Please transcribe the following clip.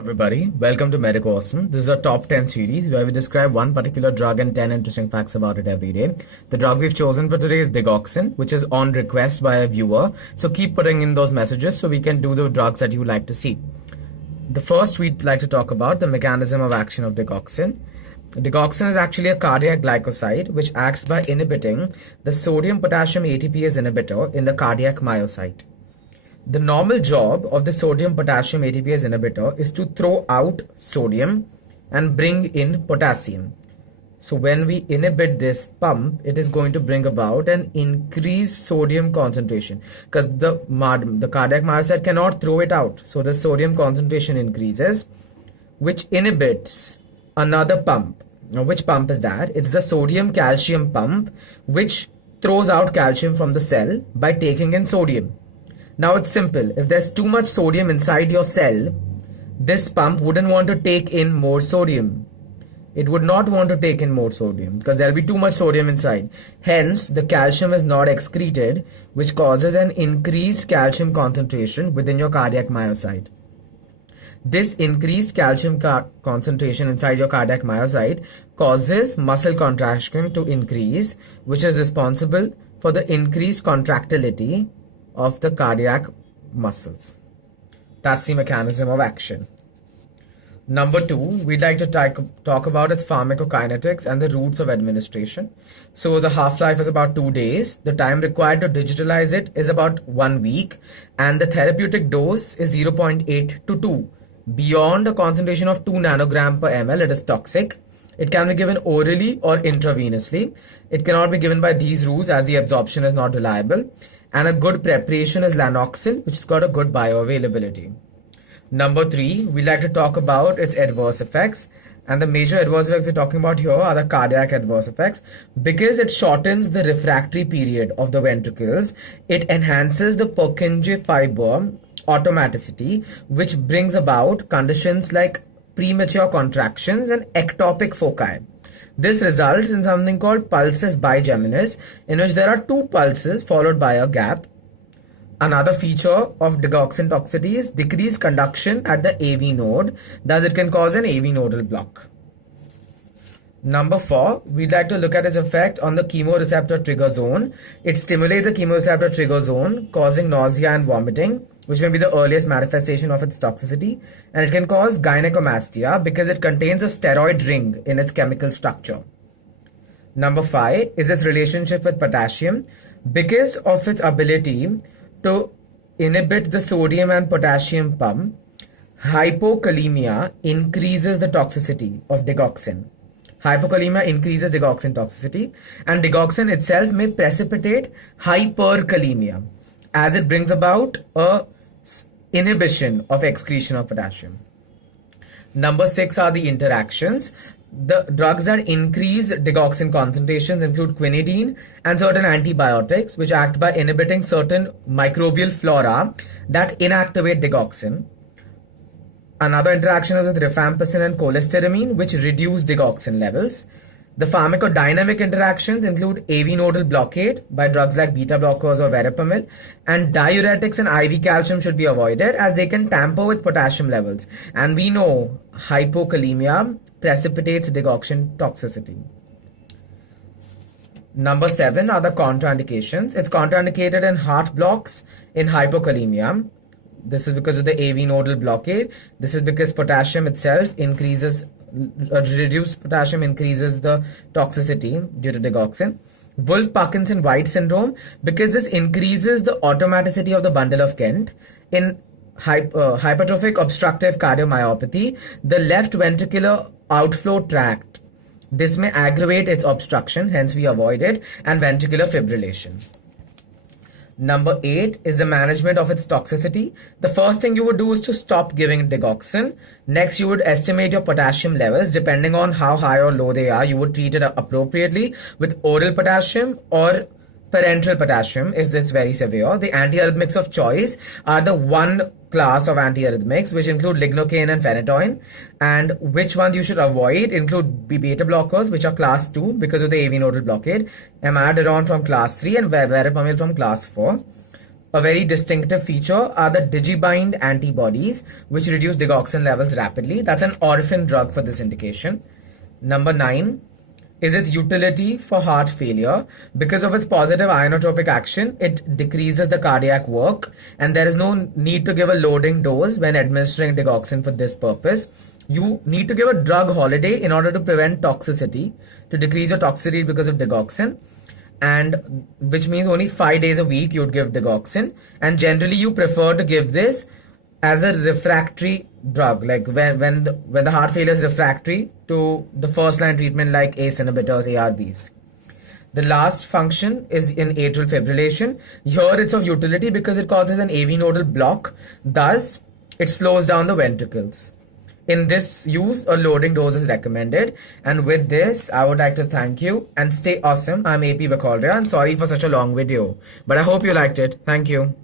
Everybody, welcome to Medicosin. This is a top 10 series where we describe one particular drug and 10 interesting facts about it every day. The drug we've chosen for today is Digoxin, which is on request by a viewer. So keep putting in those messages so we can do the drugs that you like to see. The first we'd like to talk about the mechanism of action of Digoxin. Digoxin is actually a cardiac glycoside which acts by inhibiting the sodium-potassium ATPase inhibitor in the cardiac myocyte. The normal job of the sodium-potassium ATPase inhibitor is to throw out sodium and bring in potassium. So when we inhibit this pump, it is going to bring about an increased sodium concentration because the cardiac myocyte cannot throw it out. So the sodium concentration increases, which inhibits another pump. Now, which pump is that? It's the sodium-calcium pump, which throws out calcium from the cell by taking in sodium. Now it's simple. If there's too much sodium inside your cell, this pump wouldn't want to take in more sodium. It would not want to take in more sodium because there'll be too much sodium inside. Hence, the calcium is not excreted, which causes an increased calcium concentration within your cardiac myocyte. This increased calcium concentration inside your cardiac myocyte causes muscle contraction to increase, which is responsible for the increased contractility of the cardiac muscles. That's the mechanism of action. Number 2, we'd like to talk about its pharmacokinetics and the routes of administration. So the half-life is about 2 days. The time required to digitalize it is about 1 week. And the therapeutic dose is 0.8 to 2. Beyond a concentration of 2 nanogram per ml, it is toxic. It can be given orally or intravenously. It cannot be given by these routes as the absorption is not reliable. And a good preparation is Lanoxil, which has got a good bioavailability. Number 3, we like to talk about its adverse effects. And the major adverse effects we're talking about here are the cardiac adverse effects. Because it shortens the refractory period of the ventricles, it enhances the Purkinje fiber automaticity, which brings about conditions like premature contractions and ectopic foci. This results in something called pulsus bigeminis, in which there are 2 pulses followed by a gap. Another feature of digoxin toxicity is decreased conduction at the AV node, thus it can cause an AV nodal block. Number 4, we'd like to look at its effect on the chemoreceptor trigger zone. It stimulates the chemoreceptor trigger zone, causing nausea and vomiting, which may be the earliest manifestation of its toxicity, and it can cause gynecomastia because it contains a steroid ring in its chemical structure. Number 5 is its relationship with potassium. Because of its ability to inhibit the sodium and potassium pump, hypokalemia increases the toxicity of digoxin. Hypokalemia increases digoxin toxicity, and digoxin itself may precipitate hyperkalemia as it brings about a inhibition of excretion of potassium. Number 6 are the interactions. The drugs that increase digoxin concentrations include quinidine and certain antibiotics, which act by inhibiting certain microbial flora that inactivate digoxin. Another interaction is with rifampicin and cholestyramine, which reduce digoxin levels. The pharmacodynamic interactions include AV nodal blockade by drugs like beta blockers or verapamil, and diuretics and IV calcium should be avoided as they can tamper with potassium levels. And we know hypokalemia precipitates digoxin toxicity. Number 7 are the contraindications. It's contraindicated in heart blocks in hypokalemia. This is because of the AV nodal blockade. This is because potassium itself increases reduced potassium increases the toxicity due to digoxin. Wolff-Parkinson-White syndrome, because this increases the automaticity of the bundle of Kent. In hypertrophic obstructive cardiomyopathy, the left ventricular outflow tract, this may aggravate its obstruction, hence we avoid it, and ventricular fibrillation. Number 8 is the management of its toxicity. The first thing you would do is to stop giving digoxin. Next, you would estimate your potassium levels. Depending on how high or low they are, you would treat it appropriately with oral potassium or parenteral potassium if it's very severe. The antiarrhythmics of choice are the one class of antiarrhythmics, which include lignocaine and phenytoin, and which ones you should avoid include beta blockers, which are class 2 because of the AV nodal blockade, amiodarone from class 3, and verapamil from class 4. a very distinctive feature are the digibind antibodies, which reduce digoxin levels rapidly. That's an orphan drug for this indication. Number 9 is its utility for heart failure. Because of its positive ionotropic action, it decreases the cardiac work, and there is no need to give a loading dose when administering digoxin for this purpose. You need to give a drug holiday in order to prevent toxicity, to decrease your toxicity because of digoxin, and which means only 5 days a week you would give digoxin, and generally you prefer to give this as a refractory drug, like when the heart failure is refractory to the first line treatment like ACE inhibitors, ARBs. The last function is in atrial fibrillation. Here it's of utility because it causes an AV nodal block, thus it slows down the ventricles. In this use, a loading dose is recommended. And with this, I would like to thank you and stay awesome. I'm AP Bakaldria, and sorry for such a long video, but I hope you liked it. Thank you.